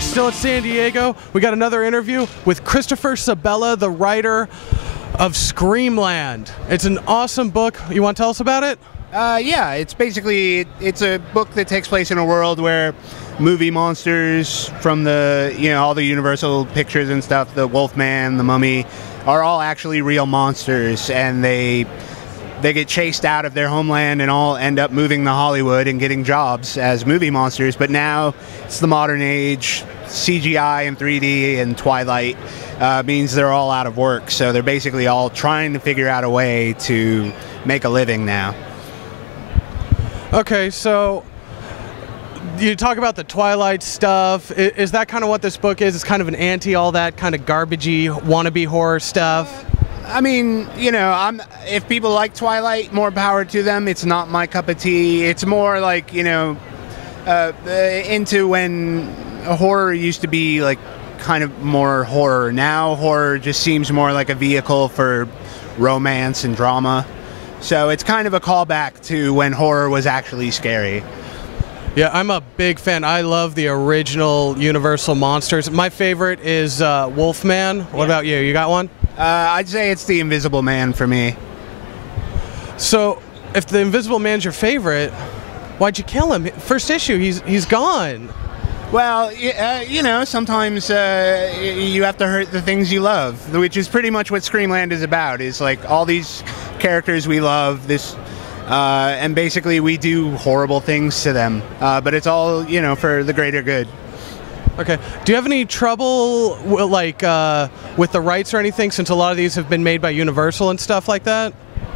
We're still at San Diego. We got another interview with Christopher Sebela, the writer of Screamland. It's an awesome book. You want to tell us about it? Yeah, it's basically, it's a book that takes place in a world where movie monsters from the, all the Universal pictures and stuff, the Wolfman, the Mummy, are all actually real monsters, and they get chased out of their homeland and all end up moving to Hollywood and getting jobs as movie monsters. But now it's the modern age, CGI and 3D and Twilight means they're all out of work. So they're basically all trying to figure out a way to make a living now. Okay, so you talk about the Twilight stuff. Is that kind of what this book is? It's kind of an anti all that kind of garbagey wannabe horror stuff? I mean, if people like Twilight, more power to them. It's not my cup of tea. It's more like, into when horror used to be like kind of more horror. Now horror just seems more like a vehicle for romance and drama. So it's kind of a callback to when horror was actually scary. Yeah, I'm a big fan. I love the original Universal monsters. My favorite is Wolfman. What about you? You got one? I'd say it's the Invisible Man for me. So, if the Invisible Man's your favorite, why'd you kill him? First issue, he's gone. Well, sometimes you have to hurt the things you love, which is pretty much what Screamland is about. Is like all these characters we love, and basically we do horrible things to them, but it's all for the greater good. Okay. Do you have any trouble with the rights or anything, since a lot of these have been made by Universal and stuff like that?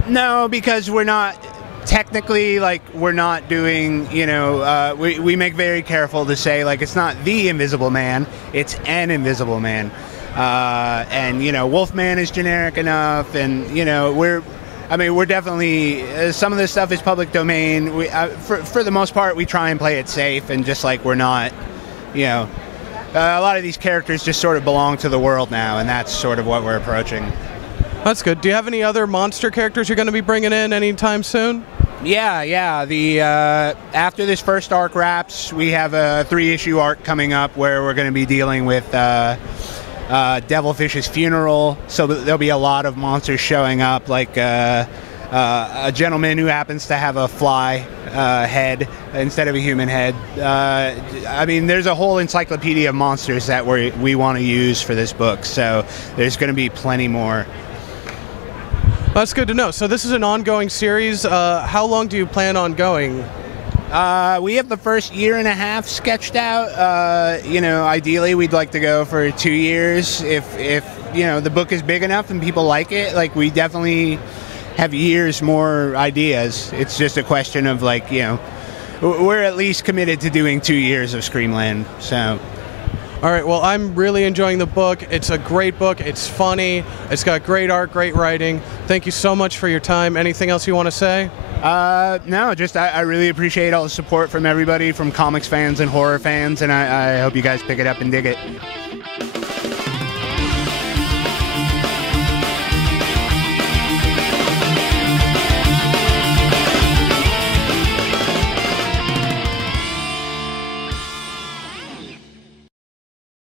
No, because we're not technically we're not doing. We make very careful to say it's not the Invisible Man, it's an Invisible Man, and Wolfman is generic enough, and we're definitely some of this stuff is public domain. For the most part, we try and play it safe, and just we're not. A lot of these characters just sort of belong to the world now, and that's sort of what we're approaching. That's good. Do you have any other monster characters you're going to be bringing in anytime soon? Yeah. After this first arc wraps, we have a 3-issue arc coming up where we're going to be dealing with Devilfish's funeral. So there'll be a lot of monsters showing up, like a gentleman who happens to have a fly head instead of a human head. There's a whole encyclopedia of monsters that we want to use for this book, so there's going to be plenty more. That's good to know. So this is an ongoing series. How long do you plan on going? We have the first 1.5 years sketched out. Ideally we'd like to go for 2 years. If the book is big enough and people like it, we definitely have years more ideas. It's just a question of we're at least committed to doing 2 years of Screamland. So. All right, well, I'm really enjoying the book. It's a great book. It's funny. It's got great art, great writing. Thank you so much for your time. Anything else you want to say? No, just I really appreciate all the support from everybody, from comics fans and horror fans, and I hope you guys pick it up and dig it.